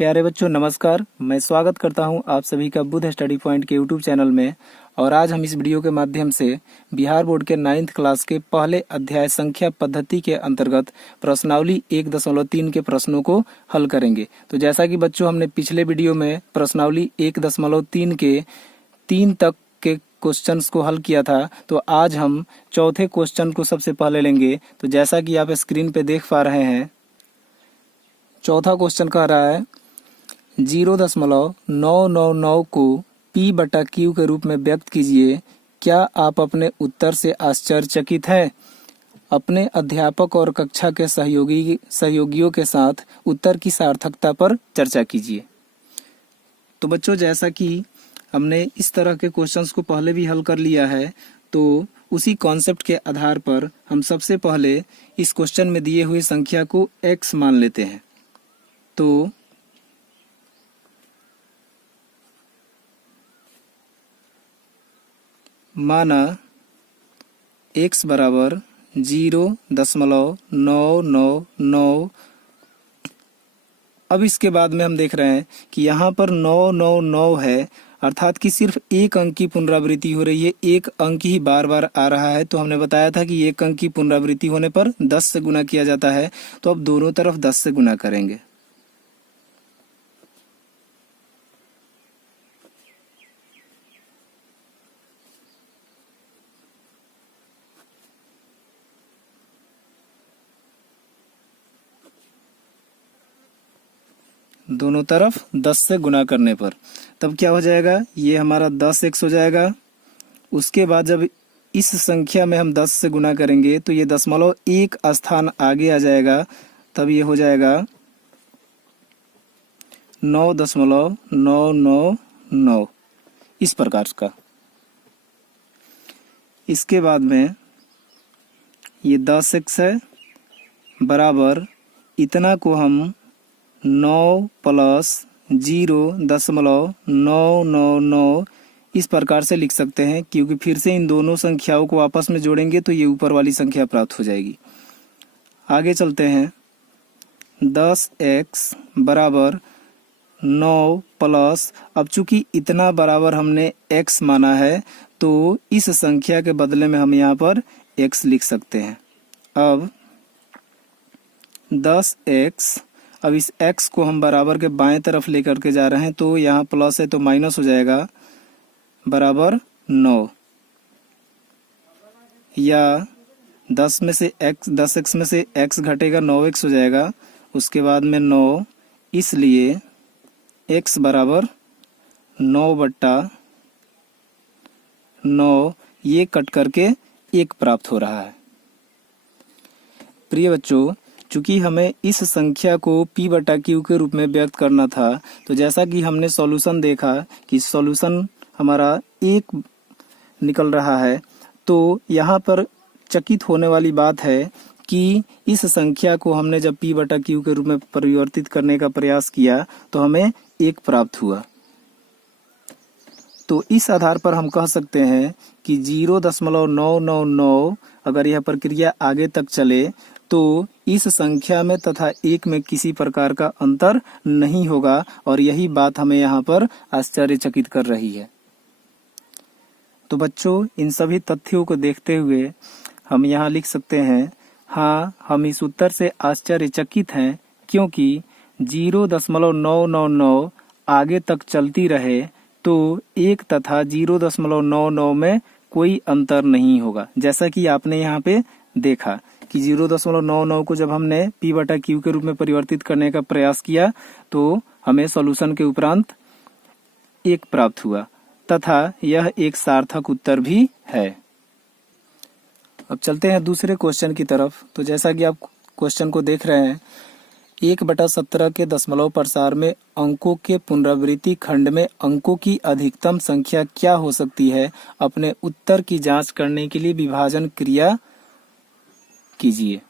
प्यारे बच्चों नमस्कार। मैं स्वागत करता हूं आप सभी का बुध स्टडी पॉइंट के यूट्यूब चैनल में। और आज हम इस वीडियो के माध्यम से बिहार बोर्ड के 9th क्लास के पहले अध्याय संख्या पद्धति के अंतर्गत प्रश्नावली 1.3 के प्रश्नों को हल करेंगे। तो जैसा कि बच्चों हमने पिछले वीडियो में प्रश्नावली 1.3 के 3 तक के क्वेश्चंस को हल किया था, तो आज हम चौथे क्वेश्चन को सबसे पहले लेंगे। तो जैसा कि आप स्क्रीन पे देख पा रहे हैं, चौथा क्वेश्चन कह रहा है 0.999 को P/Q के रूप में व्यक्त कीजिए। क्या आप अपने उत्तर से आश्चर्यचकित हैं? अपने अध्यापक और कक्षा के सहयोगियों के साथ उत्तर की सार्थकता पर चर्चा कीजिए। तो बच्चों, जैसा कि हमने इस तरह के क्वेश्चंस को पहले भी हल कर लिया है, तो उसी कॉन्सेप्ट के आधार पर हम सबसे पहले इस क्वेश्चन में दिए हुए संख्या को x मान लेते हैं। तो माना x बराबर 0.999। अब इसके बाद में हम देख रहे हैं कि यहाँ पर 999 है, अर्थात कि सिर्फ एक अंक की पुनरावृत्ति हो रही है, एक अंक ही बार बार आ रहा है। तो हमने बताया था कि एक अंक की पुनरावृत्ति होने पर 10 से गुना किया जाता है। तो अब दोनों तरफ 10 से गुना करेंगे। दोनों तरफ 10 से गुना करने पर तब क्या हो जाएगा, ये हमारा 10x हो जाएगा। उसके बाद जब इस संख्या में हम 10 से गुना करेंगे तो ये 0.1 स्थान आगे आ जाएगा, तब ये हो जाएगा 9.999 इस प्रकार का। इसके बाद में ये 10x है बराबर इतना को हम 9 + 0.999 इस प्रकार से लिख सकते हैं, क्योंकि फिर से इन दोनों संख्याओं को आपस में जोड़ेंगे तो ये ऊपर वाली संख्या प्राप्त हो जाएगी। आगे चलते हैं। 10x बराबर 9 प्लस, अब चूंकि इतना बराबर हमने x माना है तो इस संख्या के बदले में हम यहाँ पर x लिख सकते हैं। अब 10x, अब इस x को हम बराबर के बाएं तरफ लेकर के जा रहे हैं, तो यहाँ प्लस है तो माइनस हो जाएगा, बराबर 9। या 10x में से x घटेगा, 9x हो जाएगा। उसके बाद में 9, इसलिए x बराबर 9/9, ये कट करके 1 प्राप्त हो रहा है। प्रिय बच्चों, चूंकि हमें इस संख्या को P/Q के रूप में व्यक्त करना था, तो जैसा कि हमने सॉल्यूशन देखा कि सॉल्यूशन हमारा 1 निकल रहा है, तो यहाँ पर चकित होने वाली बात है कि इस संख्या को हमने जब P/Q के रूप में परिवर्तित करने का प्रयास किया तो हमें 1 प्राप्त हुआ। तो इस आधार पर हम कह सकते हैं कि 0.999 अगर यह प्रक्रिया आगे तक चले तो इस संख्या में तथा 1 में किसी प्रकार का अंतर नहीं होगा, और यही बात हमें यहाँ पर आश्चर्यचकित कर रही है। तो बच्चों, इन सभी तथ्यों को देखते हुए हम यहाँ लिख सकते हैं, हाँ, हम इस उत्तर से आश्चर्यचकित हैं, क्योंकि 0.999 आगे तक चलती रहे तो 1 तथा 0.99 में कोई अंतर नहीं होगा। जैसा कि आपने यहाँ पे देखा कि 0.99 को जब हमने P/Q के रूप में परिवर्तित करने का प्रयास किया तो हमें सॉल्यूशन के उपरांत 1 प्राप्त हुआ, तथा यह एक सार्थक उत्तर भी है। अब चलते हैं दूसरे क्वेश्चन की तरफ। तो जैसा कि आप क्वेश्चन को देख रहे हैं, 1/17 के दशमलव प्रसार में अंकों के पुनरावृत्ति खंड में अंकों की अधिकतम संख्या क्या हो सकती है? अपने उत्तर की जांच करने के लिए विभाजन क्रिया कीजिए।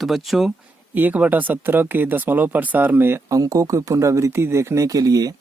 तो बच्चों, 1/17 के दशमलव प्रसार में अंकों की पुनरावृत्ति देखने के लिए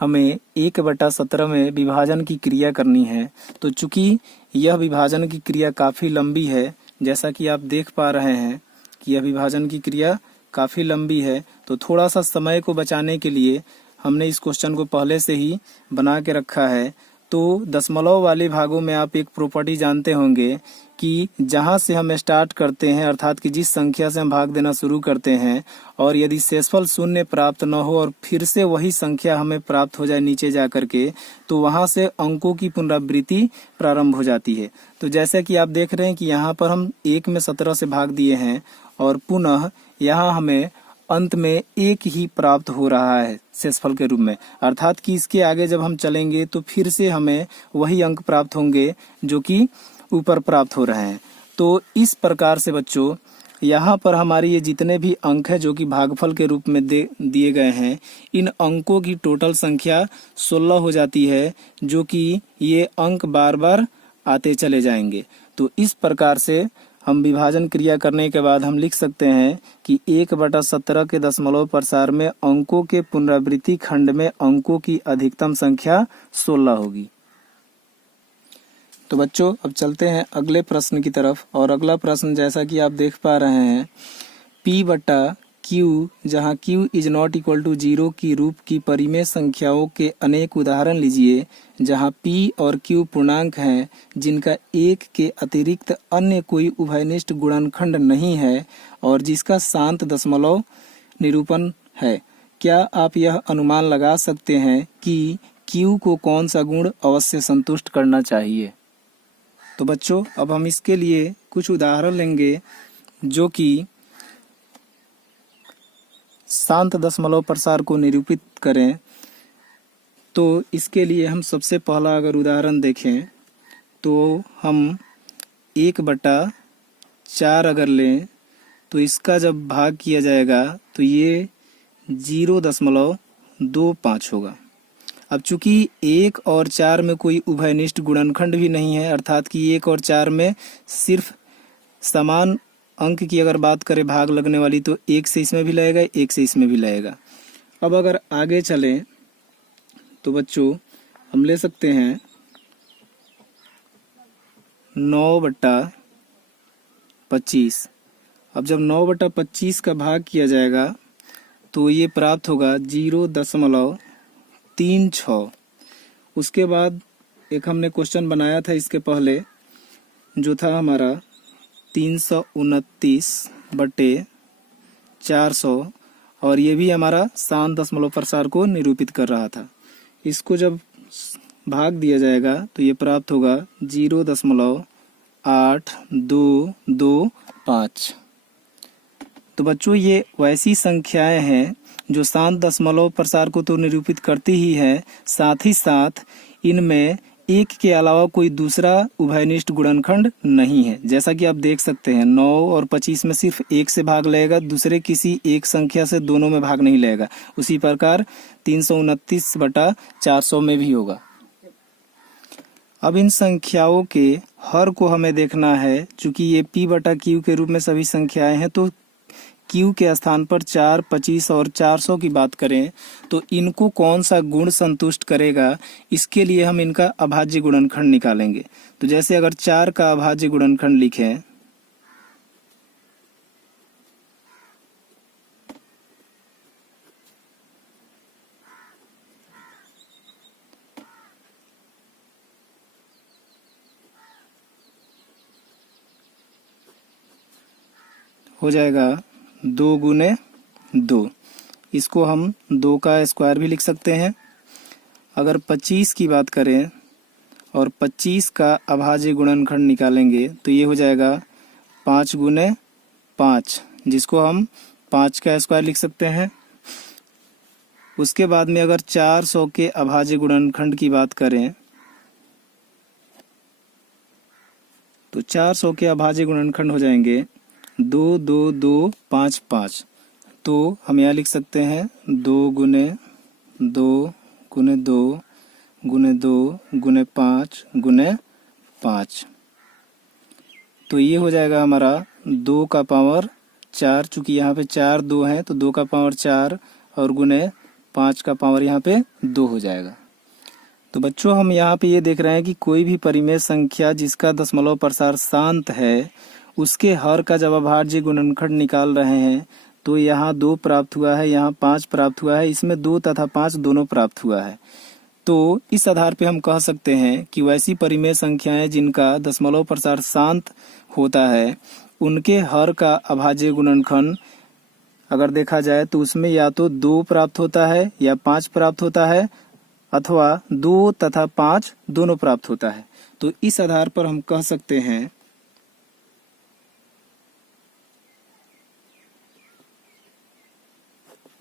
हमें 1/17 में विभाजन की क्रिया करनी है। तो चूंकि यह विभाजन की क्रिया काफी लंबी है, जैसा कि आप देख पा रहे हैं कि यह विभाजन की क्रिया काफी लंबी है, तो तो थोड़ा सा समय को बचाने के लिए हमने इस क्वेश्चन को पहले से ही बना के रखा है। तो दशमलव वाले भागों में आप एक प्रॉपर्टी जानते होंगे कि जहां से हम स्टार्ट करते हैं, अर्थात कि जिस संख्या से हम भाग देना शुरू करते हैं, और यदि शेषफल शून्य प्राप्त न हो और फिर से वही संख्या हमें प्राप्त हो जाए नीचे जा करके, तो वहां से अंकों की पुनरावृत्ति प्रारंभ हो जाती है। तो जैसे कि आप देख रहे हैं कि यहाँ पर हम 1 में 17 से भाग दिए हैं और पुनः यहाँ हमें अंत में 1 ही प्राप्त हो रहा है शेषफल के रूप में, अर्थात कि इसके आगे जब हम चलेंगे तो फिर से हमें वही अंक प्राप्त होंगे जो कि ऊपर प्राप्त हो रहे हैं। तो इस प्रकार से बच्चों यहाँ पर हमारे ये जितने भी अंक हैं जो कि भागफल के रूप में दिए गए हैं, इन अंकों की टोटल संख्या 16 हो जाती है, जो कि ये अंक बार बार आते चले जाएंगे। तो इस प्रकार से हम विभाजन क्रिया करने के बाद हम लिख सकते हैं कि 1/17 के दशमलव प्रसार में अंकों के पुनरावृत्ति खंड में अंकों की अधिकतम संख्या 16 होगी। तो बच्चों अब चलते हैं अगले प्रश्न की तरफ। और अगला प्रश्न जैसा कि आप देख पा रहे हैं, P/Q जहां Q is not equal to 0 की रूप की परिमेय संख्याओं के अनेक उदाहरण लीजिए जहां P और Q पूर्णांक हैं जिनका 1 के अतिरिक्त अन्य कोई उभयनिष्ठ गुणनखंड नहीं है और जिसका शांत दशमलव निरूपण है। क्या आप यह अनुमान लगा सकते हैं कि Q को कौन सा गुण अवश्य संतुष्ट करना चाहिए? तो बच्चों अब हम इसके लिए कुछ उदाहरण लेंगे जो कि शांत दशमलव प्रसार को निरूपित करें। तो इसके लिए हम सबसे पहला अगर उदाहरण देखें तो हम 1/4 अगर लें तो इसका जब भाग किया जाएगा तो ये 0.25 होगा। अब चूंकि 1 और 4 में कोई उभयनिष्ठ गुणनखंड भी नहीं है, अर्थात कि 1 और 4 में सिर्फ समान अंक की अगर बात करें भाग लगने वाली, तो 1 से इसमें भी लगेगा, 1 से इसमें भी लगेगा। अब अगर आगे चलें तो बच्चों हम ले सकते हैं 9/25। अब जब 9/25 का भाग किया जाएगा तो ये प्राप्त होगा 0.36। उसके बाद एक हमने क्वेश्चन बनाया था इसके पहले जो था हमारा 329/400 और ये भी हमारा शांत दशमलव प्रसार को निरूपित कर रहा था। इसको जब भाग दिया जाएगा तो ये प्राप्त होगा 0.8225। तो बच्चों ये वैसी संख्याएं हैं जो शांत दशमलव प्रसार को तो निरूपित करती ही है, साथ ही साथ इनमें 1 के अलावा कोई दूसरा उभयनिष्ठ गुणनखंड नहीं है। जैसा कि आप देख सकते हैं 9 और 25 में सिर्फ 1 से भाग लगेगा, दूसरे किसी एक संख्या से दोनों में भाग नहीं लगेगा। उसी प्रकार 329/400 में भी होगा। अब इन संख्याओं के हर को हमें देखना है। चूंकि ये P/Q के रूप में सभी संख्याएं हैं, तो Q के स्थान पर 4, 25 और 400 की बात करें तो इनको कौन सा गुण संतुष्ट करेगा, इसके लिए हम इनका अभाज्य गुणनखंड निकालेंगे। तो जैसे अगर 4 का अभाज्य गुणनखंड लिखें हो जाएगा 2 गुने 2। इसको हम 2 का स्क्वायर भी लिख सकते हैं। अगर 25 की बात करें और 25 का अभाज्य गुणनखंड निकालेंगे तो ये हो जाएगा 5 गुने 5, जिसको हम 5 का स्क्वायर लिख सकते हैं। उसके बाद में अगर 400 के अभाज्य गुणनखंड की बात करें तो 400 के अभाज्य गुणनखंड हो जाएंगे 2, 2, 2, 5, 5। तो हम यहाँ लिख सकते हैं 2 गुने 2 गुने 2 गुने 2 गुने 5 गुने 5। तो ये हो जाएगा हमारा 2 का पावर 4। चूंकि यहाँ पे 4 2 है तो 2 का पावर 4 और गुने 5 का पावर यहाँ पे 2 हो जाएगा। तो बच्चों हम यहाँ पे ये देख रहे हैं कि कोई भी परिमेय संख्या जिसका दशमलव प्रसार शांत है उसके हर का जब अभाज्य गुणनखंड निकाल रहे हैं तो यहाँ 2 प्राप्त हुआ है, यहाँ 5 प्राप्त हुआ है, इसमें 2 तथा 5 दोनों प्राप्त हुआ है। तो इस आधार पे हम कह सकते हैं कि वैसी परिमेय संख्याएं जिनका दशमलव प्रसार शांत होता है उनके हर का अभाज्य गुणनखंड अगर देखा जाए तो उसमें या तो 2 प्राप्त होता है या 5 प्राप्त होता है अथवा 2 तथा 5 दोनों प्राप्त होता है। तो इस आधार पर हम कह सकते हैं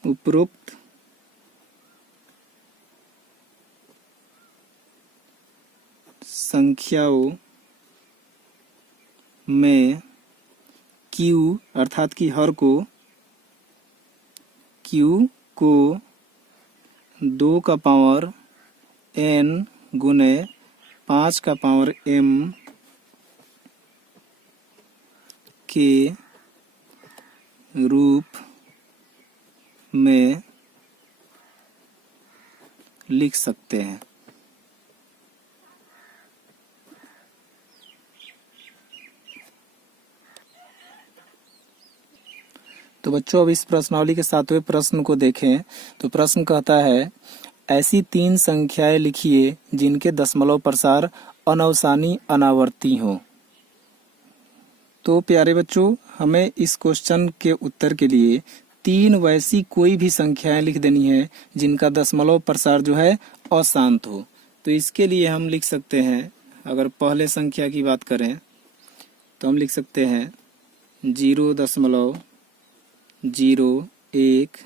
उपरोक्त संख्याओं में Q अर्थात कि हर को Q को 2 का पावर n गुने 5 का पावर m के रूप में लिख सकते हैं। तो बच्चों अब इस प्रश्नावली के 7वें प्रश्न को देखें। तो प्रश्न कहता है ऐसी 3 संख्याएं लिखिए जिनके दशमलव प्रसार अनवसानी अनावर्ती हो। तो प्यारे बच्चों हमें इस क्वेश्चन के उत्तर के लिए 3 वैसी कोई भी संख्याएं लिख देनी है जिनका दशमलव प्रसार जो है अशांत हो। तो इसके लिए हम लिख सकते हैं, अगर पहले संख्या की बात करें तो हम लिख सकते हैं 0.01 0.001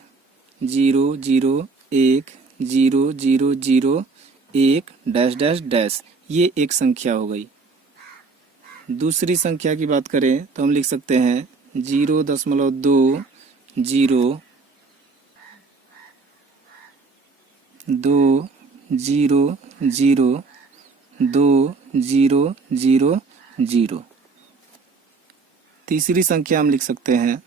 0.001 डैश डैश डैश, ये एक संख्या हो गई। दूसरी संख्या की बात करें तो हम लिख सकते हैं 0.20 2002000। तीसरी संख्या हम लिख सकते हैं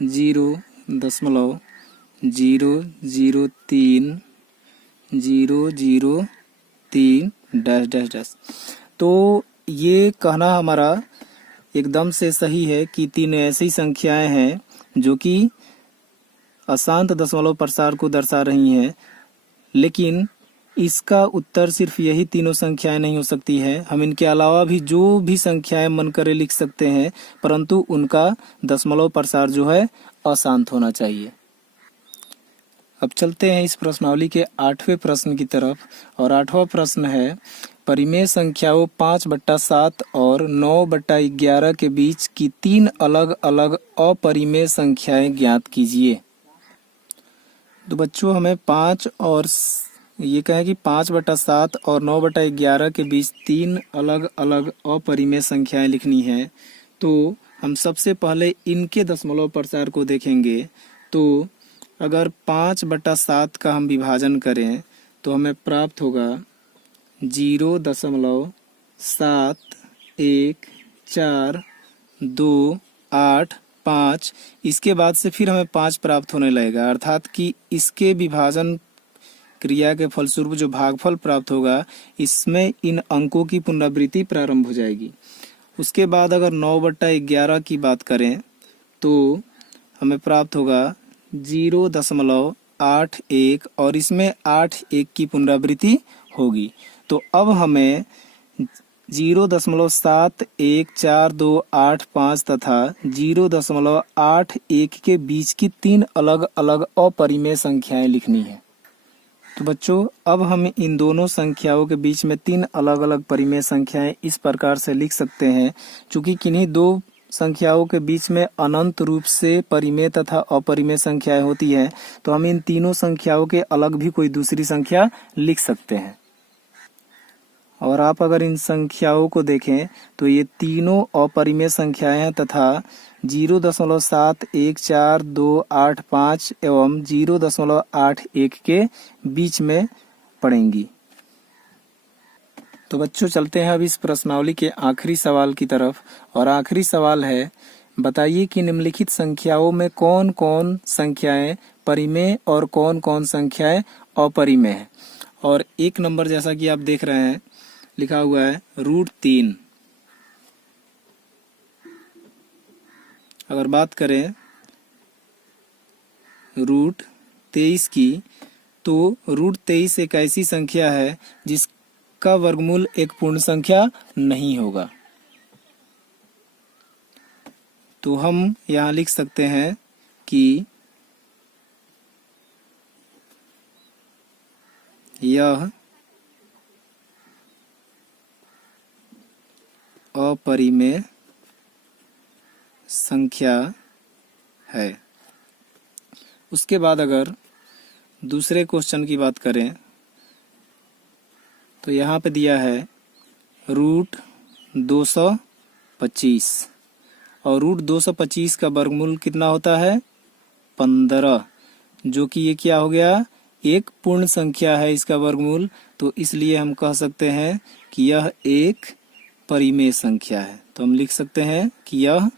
0.003 डैश डैश डैश। तो ये कहना हमारा एकदम से सही है कि 3 ऐसी संख्याएं हैं जो कि अशांत दशमलव प्रसार को दर्शा रही हैं, लेकिन इसका उत्तर सिर्फ यही तीनों संख्याएं नहीं हो सकती है। हम इनके अलावा भी जो भी संख्याएं मन करे लिख सकते हैं, परंतु उनका दशमलव प्रसार जो है अशांत होना चाहिए। अब चलते हैं इस प्रश्नावली के 8वें प्रश्न की तरफ। और 8वां प्रश्न है परिमेय संख्याओं 5/7 और 9/11 के बीच की 3 अलग अलग अपरिमेय संख्याएं ज्ञात कीजिए। तो बच्चों हमें 5 और ये कहें कि 5/7 और 9/11 के बीच 3 अलग अलग अपरिमेय संख्याएं लिखनी है। तो हम सबसे पहले इनके दशमलव प्रसार को देखेंगे। तो अगर 5/7 का हम विभाजन करें तो हमें प्राप्त होगा 0.714285। इसके बाद से फिर हमें 5 प्राप्त होने लगेगा, अर्थात कि इसके विभाजन क्रिया के फलस्वरूप जो भागफल प्राप्त होगा इसमें इन अंकों की पुनरावृत्ति प्रारंभ हो जाएगी। उसके बाद अगर 9/11 की बात करें तो हमें प्राप्त होगा 0.81 और इसमें 81 की पुनरावृत्ति होगी। तो अब हमें 0.714285 तथा 0.81 के बीच की 3 अलग अलग अपरिमेय संख्याएं लिखनी है। तो बच्चों अब हम इन दोनों संख्याओं के बीच में 3 अलग अलग परिमेय संख्याएं इस प्रकार से लिख सकते हैं। चूंकि किन्हीं 2 संख्याओं के बीच में अनंत रूप से परिमेय तथा अपरिमेय संख्याएं होती हैं, तो हम इन तीनों संख्याओं के अलग भी कोई दूसरी संख्या लिख सकते हैं। और आप अगर इन संख्याओं को देखें तो ये तीनों अपरिमेय संख्याएं हैं तथा 0.714285 एवं 0.81 के बीच में पड़ेंगी। तो बच्चों चलते हैं अब इस प्रश्नावली के आखिरी सवाल की तरफ। और आखिरी सवाल है बताइए कि निम्नलिखित संख्याओं में कौन कौन संख्याएं परिमेय और कौन कौन संख्याएं अपरिमेय है। और 1 नंबर जैसा कि आप देख रहे हैं लिखा हुआ है √3। अगर बात करें √23 की, तो √23 एक ऐसी संख्या है जिसका वर्गमूल एक पूर्ण संख्या नहीं होगा। तो हम यहाँ लिख सकते हैं कि यह अपरिमेय संख्या है। उसके बाद अगर दूसरे क्वेश्चन की बात करें तो यहाँ पे दिया है √225 और √225 का वर्गमूल कितना होता है 15, जो कि ये क्या हो गया, एक पूर्ण संख्या है इसका वर्गमूल। तो इसलिए हम कह सकते हैं कि यह एक परिमेय संख्या है। तो हम लिख सकते हैं कि यह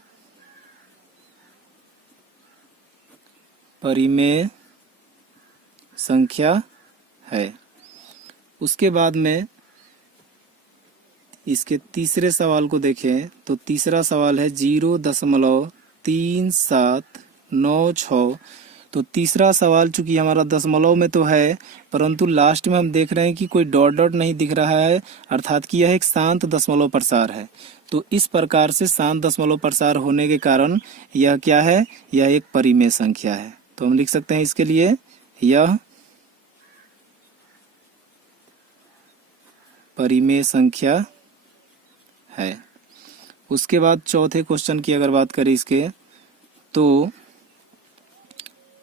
परिमेय संख्या है। उसके बाद में इसके तीसरे सवाल को देखें तो तीसरा सवाल है 0.3796। तो तीसरा सवाल चूंकि हमारा दशमलव में तो है, परंतु लास्ट में हम देख रहे हैं कि कोई डॉट डॉट नहीं दिख रहा है, अर्थात कि यह एक शांत दशमलव प्रसार है। तो इस प्रकार से शांत दशमलव प्रसार होने के कारण यह क्या है, यह एक परिमेय संख्या है। तो हम लिख सकते हैं इसके लिए यह परिमेय संख्या है। उसके बाद चौथे क्वेश्चन की अगर बात करें इसके, तो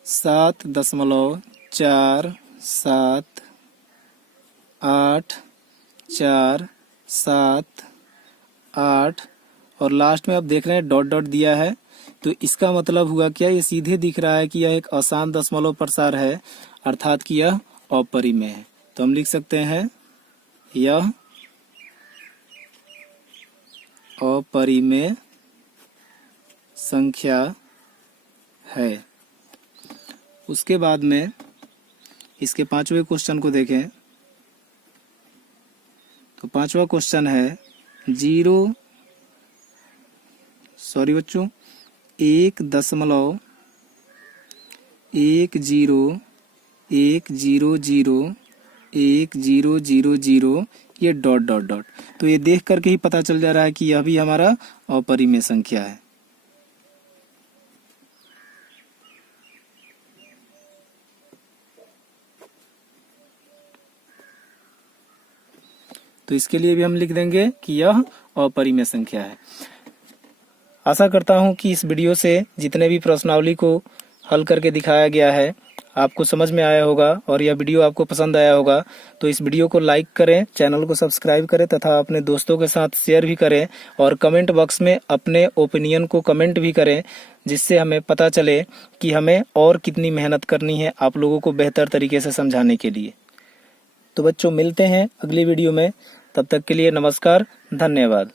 7.478478 और लास्ट में आप देख रहे हैं डॉट डॉट दिया है। तो इसका मतलब हुआ क्या, ये सीधे दिख रहा है कि यह एक अशांत दशमलव प्रसार है, अर्थात कि यह अपरिमेय है। तो हम लिख सकते हैं यह अपरिमेय संख्या है। उसके बाद में इसके पांचवें क्वेश्चन को देखें तो पांचवा क्वेश्चन है 1.101000 ये डॉट डॉट डॉट। तो ये देख करके ही पता चल जा रहा है कि यह भी हमारा अपरिमेय संख्या है। तो इसके लिए भी हम लिख देंगे कि यह अपरिमेय संख्या है। आशा करता हूं कि इस वीडियो से जितने भी प्रश्नावली को हल करके दिखाया गया है आपको समझ में आया होगा और यह वीडियो आपको पसंद आया होगा। तो इस वीडियो को लाइक करें, चैनल को सब्सक्राइब करें तथा अपने दोस्तों के साथ शेयर भी करें और कमेंट बॉक्स में अपने ओपिनियन को कमेंट भी करें, जिससे हमें पता चले कि हमें और कितनी मेहनत करनी है आप लोगों को बेहतर तरीके से समझाने के लिए। तो बच्चों मिलते हैं अगली वीडियो में, तब तक के लिए नमस्कार, धन्यवाद।